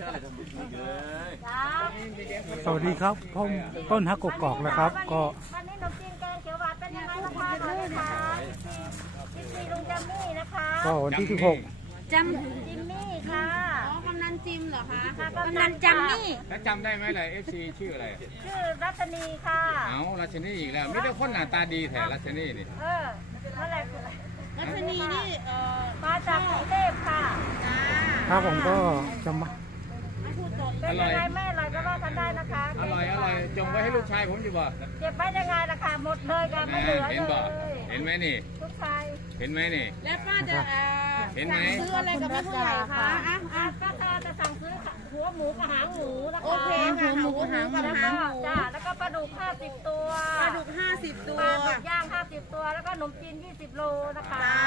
จ้าสวัสดีครับผมต้นฮักกกอกนะครับ ก็วันนี้ขนมจีนแกงเขียวหวานเป็นยังไงราคาหน่อยนะคะพี่ซีลุงจัมมี่นะคะก็วันที่จำจิมมี่ค่ะอ๋อกำนันจิมเหรอคะค่ะ กำนันจำนี่ แล้วจำได้ไหมเลย FC ชื่ออะไร ชื่อรัตนีค่ะ เอาราชนีอีกแล้วไม่ได้คนหน้าตาดีแถราชนีนี่เออนั่นแหละรัชนีนี่เอ่อมาจากกรุงเทพค่ะจ้า16ครับผมก็จะมาไม่พูดจบ เป็นยังไงแม่อร่อยก็ว่ากันได้นะคะอร่อยอร่อยจงไว้ให้ลูกชายผมอยู่บ่เก็บไว้ยังไงล่ะค่ะหมดเลยกันไม่เหลือเห็นเลบ่ยเห็นไหมนี่ ลูกชายเห็นไหมนี่ แล้วป้าจะเอ่อเห็นไหม สั่งซื้ออะไรกับแม่ผู้ใหญ่คะอะอะอะป้าตาจะสั่งซื้อหัวหมูกับหางหมูนะคะโอเคค่ะหมูหมูกับแล้วหาก็งหมูจ้าแล้วก็ปลาดุก50 ตัวปลาดุกห้าสิบตัว ปลาดุกย่าง50ตัว แล้วก็ขนมจีน 20 โลนะคะจ้า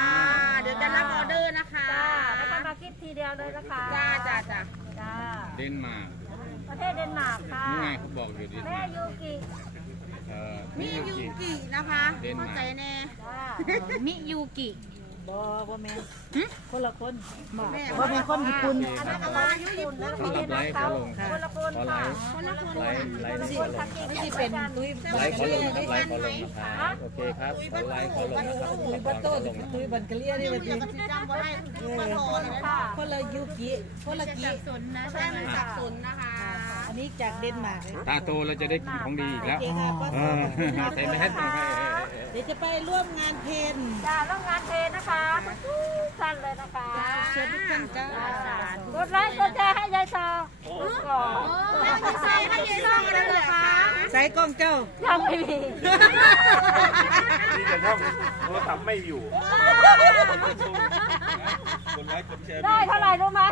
เดี๋ยวจะรับออเดอร์นะคะจ้าแล้วก็มาคิดทีเดียวเลยนะคะจ้าจ้าจ้าจ้าเดนมาร์กประเทศเดนมาร์กค่ะนี่ไงเขาบอกอยู่เดนแม่มาร์กยูกิเอ่อมินี่ยูยูกิกินะคะ เดนมาร์กเข้าใจแน่ จ้า มิยูกิ บ่บ่แม่นคนละคนแม่บ่แม่นคนญี่ปุ่นอันนั้นก็มาญี่ปุ่นนะเขากับไลฟ์เขาลงคนละคนขอไลค่ะฟ์คนละคนไลฟ์ไลคนฟ์ละคนค่ะกินที่เป็นตุ้ยไลฟ์ขอลงครับไลฟ์ขอลงนะครับโอเคครับขอไลฟ์ขอลงนะครับตุ้ยบัตโต้ตุ้ยบันเกลียนี่เป็นอยากจะจำว่าให้มาโทรเลยค่ะคนละยูกิคนละกิสับสนนะใช่มันสับสนนะคะอันนี้จากเดนมาร์กตาโตเราจะได้กินของดีอีกแล้วโอเคค่ะป้าเออใส่แมสมาให้ เดี๋ยวจะไปร่วมงานเพนจ้าแล้วงานเทนะคะทุกท่านเลยนะคะเชิญทุกท่านจ้ากดไลค์กดแชร์ให้ยายซอก่อนแล้วคุณใส่ให้ยายน้องกันเหรอคะใส่กล้องเจ้ายังไม่มีนี่จะช่องโทรศัพท์ไม่อยู่ได้เท่าไหร่รู้ไหม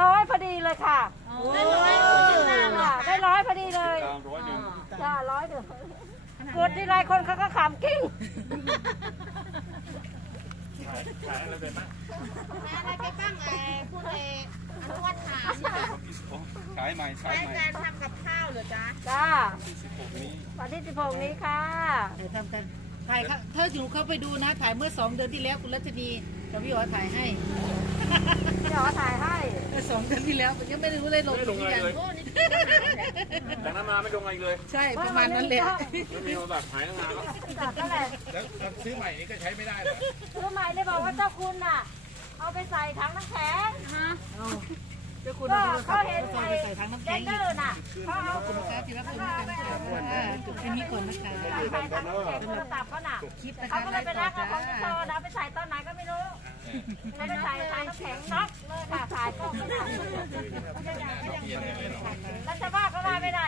ร้อยพอดีเลยค่ะโอ้ค่ะได้ร้อยพอดีเลยตามร้อยหนึ่งจ้าร้อยเดียว กดทีไรคนเขาก็ขำกิ้งขายอะไรเป็นไหมอะไรไปบ้างไอ้คุณเออนุวัฒน์ถามขายใหม่ขายใช้ใหม่การทำกับข้าวเหรอจ๊ะจ้า16นี้วันที่16นี้ค่ะเดี๋ยวทำกันถ่ายค่ะถ้าอยู่เข้าไปดูนะถ่ายเมื่อสองเดือนที่แล้วคุณรัชนีกับพี่อ๋อถ่ายให้พี่อ๋อถ่ายให้เมื่อสองเดือนที่แล้วยังไม่รู้เลยลงไม่ลงอะไรยังเลย จากนั้นมาไม่ลงอะไรเลยใช่ประมาณนั้นแหละไม่มีโทรศัพท์หายตั้งนานแล้วจัดนั่นแหละแล้วซื้อใหม่นี้ก็ใช้ไม่ได้เหรอซื้อใหม่เลยบอกว่าเจ้าคุณน่ะ เอาไปใส่ถังน้ำแข็งเอาเจ้า คุณก็เขาเห็นใส่ไอ้ไปใส่ถังน้ำเจแข็งนอีเดกอร์น่ะเขาเอาขอบคุณครับที่รับชมกันค่ะจุดแค่นี้ก่อนนะคะใส่ถังน้ำแข็งโทรศัพท์เขาน่ะคลิปนะเขาก็เลยไปรักเอาจ้าของพี่โตนะไปใส่ตอนไหนก็ไม่รู้แล้วไปใส่ถังน้ำแข็งน็อกเลยค่ะสายกล้องก็ได้แล้วชาวบ้านก็ว่าไม่ได้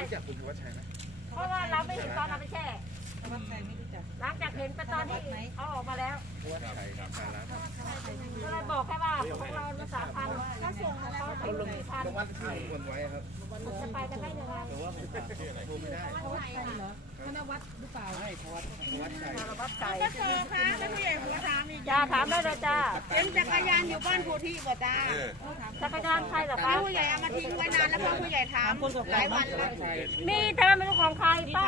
เพราะว่าเราไม่เห็นตอนเราไปแช่หลังจากเห็นไปตอนที่ แล้วก็เลยบอกแค่ว่าพวกเราสามพันถ้าส่งเขาเป็นสี่พันจะไปกันได้ยังไงธนวัฒน์หรือเปล่าวัดไก่ก็เจอค่ะแล้วพี่เอกมาถามอีกจ้าถามได้เลยจ้าเป็นจักรยานอยู่บ้านโพธิบ่จ้าจักรยานใครเหรอคะผู้ใหญ่เอามาทิ้งไว้นานแล้วพอผู้ใหญ่ถามหลายวันแล้วมีแต่ว่าไม่รู้ของใครป้า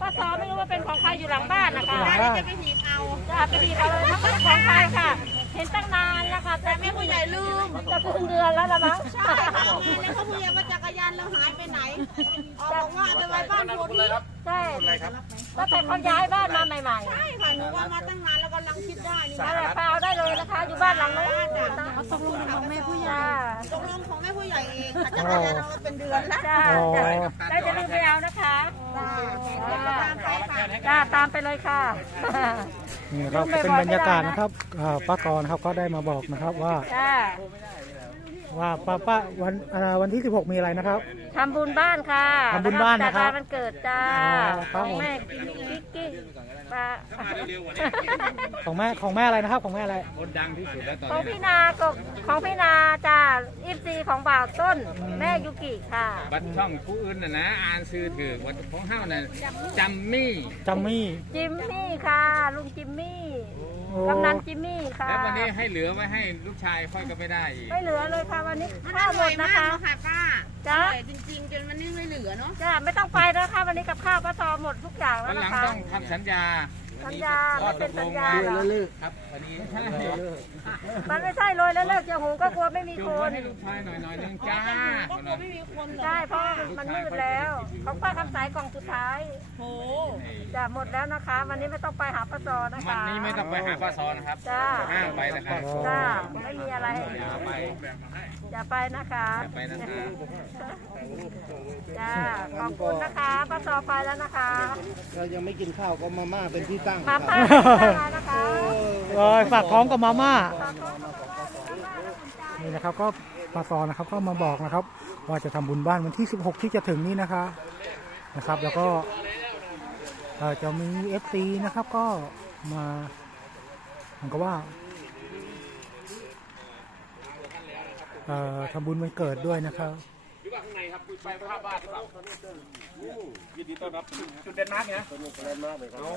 ป้าซอไม่รู้ว่าเป็นของใครอยู่หลังบ้านนะคะร้านนี้จะไปหีบ เอาจ้าไปดีเขาเลยทั้งเป็นของใครค่ะ เห็นตั้งนานแล้วค่ะแต่แม่ผู้ใหญ่ลืมจะครึ่งเดือนแล้วละมั้งใช่ค่ะมีแล้วเขาผู้ใหญ่ว่าจักรยานเราหายไปไหนเอาบอกว่าเอาไปไว้บ้านโพธิใช่ตั้งแต่เขาย้ายบ้านมาใหม่ใช่ค่ะหนูว่ามาตั้งนานแล้วกำลังคิดได้นี่ๆนั่นแหละเปล่าได้เลยนะคะ อยู่บ้านหลังนู้นตกลงของแม่ผู้ใหญ่จ้าตกลงของแม่ผู้ใหญ่เองค่ะจักรยานเราเป็นเดือนแล้วจ้าได้จะลืมไปเอานะคะจ้าตามไปเลยค่ะ นี่เราก็เป็นบรรยากาศนะครับอ่าป้ากรเขาก็ได้มาบอกนะครับว่า จ้า ว่าป้าป้าวันอ่าวันที่ 16 มีอะไรนะครับ ทำบุญบ้านค่ะทำบุญบ้านนะครับจัดงวันเกิดจ้าอ๋อครับผม แม่กิ๊กกิ๊กปลาของแม่ของแม่อะไรนะครับ ของแม่อะไรคนดังที่สุดแล้วตอนของนี้พี่นากับของพี่นาจ้าอิฟซีของบ่าวต้น แม่ยุกิค่ะ บัตรช่องผู้อื่นน่ะนะอ่านซื้อถือวัดของเฮ้าน่ะจำมี่จัมมี่จิมมี่ค่ะ ลุงจิมมี่โอ้กำนันจิมมี่ค่ะแล้ววันนี้ให้เหลือไว้ให้ลูกชายค่อยก็ไม่ได้อีกไม่เหลือเลยค่ะวันนี้มันอข้าวหมร่อดยนะมากคะค่ะป้าอจ้าร่อยจริงๆจนมันนี่ไม่เหลือเนาะจ้าไม่ต้องไปนะคะ วันนี้กับข้าวป้าซอหมดทุกอย่างแล้วัวนหลันะงคะ ต้องทำสัญญา สัญญาไม่เป็นสัญญาหรอกเลิกครับวันนี้ใช่มันไม่ใช่โรยแล้วเลิกจะหุงก็กลัวไม่มีจุ่คมไว้นให้ลูกชายหน่อยหน่อยนึงจ้าก็กลัวไม่มีคนเหรอใช่เพราะมันมืดแล้วของป้าคำสายกล่องสุดท้ายโหจะหมดแล้วนะคะ วันนี้ไม่ต้องไปหาป้าซอนะคะวันนี้ไม่ต้องไปหาป้าซอนครับจ้า ห้ามไปนะครับจ้าไม่มีอะไร อย่าไปอย่าไปนะคะอย่าไปนะครับจ้าขอบคุณนะคะป้าซอไปแล้วนะคะ เรายังไม่กินข้าวก็มาม่าเป็นที่ตั้งมาป้ามานะคะเอ้ยฝากของกับมาม่า นี่นะครับก็ปาซอนะครับก็มาบอกนะครับ ว่าจะทำบุญบ้านวันที่ 16 ที่จะถึงนี้นะคะนะครับ แล้วก็จะมีเอฟซีนะครับก็มาเหมือนกับว่าทำบุญวันเกิดด้วยนะครับ ไปภาพบ้านหรือเปล่ายินดีต้อนรับจุดเด่นมากเนี่ยโอ้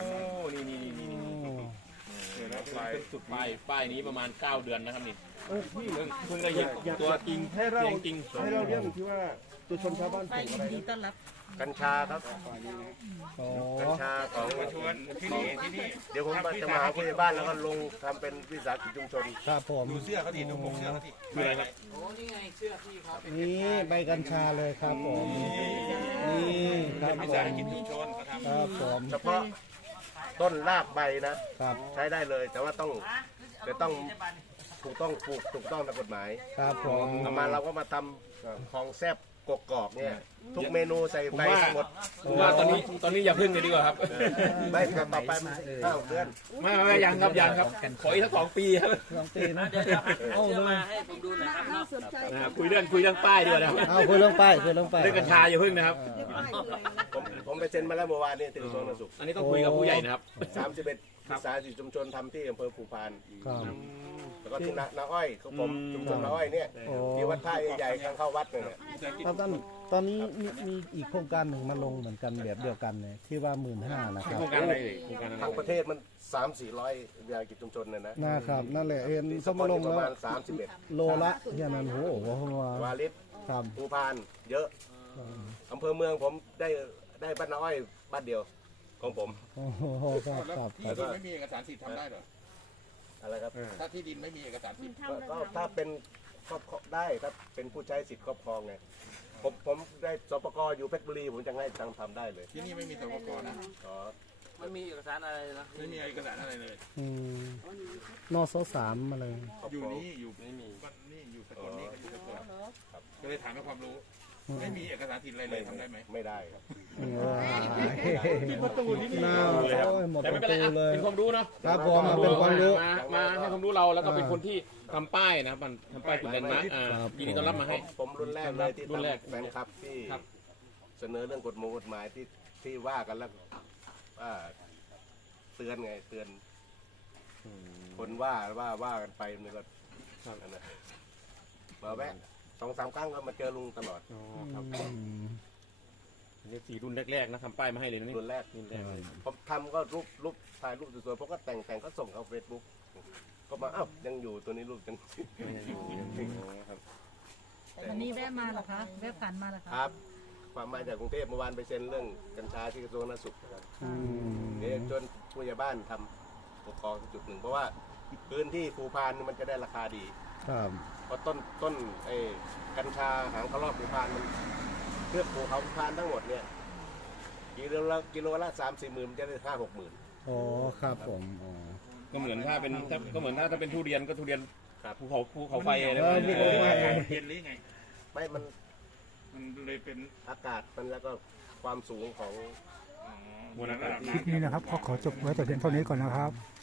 นี่นี่นี่นี่ ป็นสุดป้ายป้ายนี้ประมาณ 9 เดือนนะครับนี่เพิ่งเพิ่งได้ยินตัวจริงให้เราเสียงจริงให้เราเรื่องที่ว่าตัวชนชาวบ้านปลูกอะไรนะกัญชาครับกัญชาของชวนที่นี่ที่นี่เดี๋ยวผมจะมาหาผู้ใหญ่บ้านแล้วก็ลงทำเป็นวิสาหกิจชุมชน ครับผมดูเสื้อเขาดิดูผมเสื้อเขาดิคืออะไรครับนี่ใบกัญชาเลยครับผมนี่ครับวิผสามหกิจชุมชนเขาทำ ครับผม เฉพาะ ต้นรากใบนะครับ ใช้ได้เลย แต่ว่าต้องจะต้องถูกต้องปลูกถูกต้องตามกฎหมายครับผมต่อมาเราก็มาทำของแซบ กกอกเนี่ยทุกเมนูใส่ใบทั้งหมดผมว่าตอนนี้ตอนนี้อย่าพึ่งเลยดีกว่าครับ ไม่ครับต่อไปมันห้าหกเดือนไม่ไม่ยังครับยังครับขออีกสักสองปีครับลองตีนะน่าสนใจนะครับคุยเรื่องคุยเรื่องป้ายดีกว่านะครับเอาคุยเรื่องป้ายคุยเรื่องป้ายเรื่องกัญชาอย่าพึ่งนะครับผมผมไปเซ็นมาแล้วเมื่อวานนี้ที่กระทรวงสาธารณสุขอันนี้ต้องคุยกับผู้ใหญ่นะครับ31วิสาหกิจชุมชนทำที่อำเภอภูพานครับ แล้วก็ที่นานาอ้อยของผมอืม ชุมชนนาอ้อยเนี่ยโอ้ที่วัดท่าใหญ่ๆข้างเข้าวัดเนี่ย ครับท่านตอนนี้มีมีอีกโครงการหนึ่งมาลงเหมือนกันแบบเดียวกันเลยที่ว่าหมื่นห้านะครับ โครงการอะไรเอ่ยโครงการอะไรทั้งประเทศมัน 3 4 0 0วิสาหกิจชุมชนเนี่ยนะนะครับ นั่นแหละเห็นที่สเขาปมาอนลองยู่ปแล้ระวมาณ 31 โลละอย่างนั้นโอ้โหผมว่าวาลิตครับภูพานเยอะอำเภอเมืองผมได้ได้บ้านนาอ้อยบ้านเดียวของผม โอ้โหครับครับคที่รับดินไม่มีเอกสารสิทธิ์ทำได้เหรอ อะไรครับถ้าที่ดินไม่มีเอกสารสิทธิ์ก็ก็ถ้าเป็นครอบครองได้ถ้าเป็นผู้ใช้สิทธิ์ครอบครองไงผมผมได้สปกอยู่เพชรบุรีผมจะให้ทำทำได้เลยที่นี่ไม่มีสปกนะอ๋อไม่มีเอกสารอะไรนะไม่มีเอกสารอะไรเลย อืมนอสสามมาเลยอยู่นี่อยู่ไม่มีนี่อยู่สกลนี่ก็อยู่สกลครับก็เลยถามให้ความรู้ ไม่มีเอกสารสิทธิ์อะไรเลยทำได้ไหมไม่ได้ครับว้ายประตูนี่ น่าโอ้ยหมดแต่ปไม่ระเป็นไรตูอะเลย เป็นความรู้เนาะครับผมมาเป็นความรู้ มามาให้ความรู้เราแล้วก็เป็นคนที่ทำป้ายนะครับมันทำป้ายจุดเด่นมาร์กอ่าครับ ยินดีต้อนรับมาให้ ผมรุ่นแรกเลยที่รุ่นแรกทำแฟนคลับที่ครับ เสนอเรื่องกฎหมายกฎหมายที่ที่ว่ากันแล้วว่าเตือนไงเตือน คนว่าว่าว่ากันไปมันก็นั่นนะมาแวะ สองสามครั้งก็มาเจอลุงตลอดครับอืมนี่สี่รุ่นแรกๆนะทำป้ายมาให้เลยนะนี่รุ่นแรกรุ่นแรกเลยผมทำก็รูปรูปถ่ายรูปสวยๆผมก็แต่งแต่งก็ส่งเข้าเฟซบุ๊กก็มาอ้าวยังอยู่ตัวนี้รูปยังครับวันนี้แวะมาเหรอคะแวะผ่านมาเหรอคะครับความมาจากกรุงเทพเมื่อวานไปเซ็นเรื่องกัญชาที่กระทรวงสาธารณสุขนะครับอืมเดี๋ยวจนผู้ใหญ่บ้านทำปกครองจุดหนึ่งเพราะว่าพื้นที่ภูพานนี่มันจะได้ราคาดี ครับ เพราะต้นต้นไอ้กัญชาหางกระรอกภูพานมันเพื่อปลูกเขาภูพานทั้งหมดเนี่ยกิโลละกิโลละสามสี่หมื่นมันจะได้ห้าหกหมื่นโอ้ครับผมอ๋อก็เหมือนถ้าเป็นถ้าก็เหมือนถ้าถ้าเป็นทุเรียนก็ทุเรียนครับภูเขาภูเขาไฟอะไรเออมีคนว่าเย็นหรือไงไม่มันมันเลยเป็นอากาศมันแล้วก็ความสูงของมวลอากาศ คลิปนี้นะครับก็ขอจบไว้แต่เพียงเท่านี้ก่อนนะครับ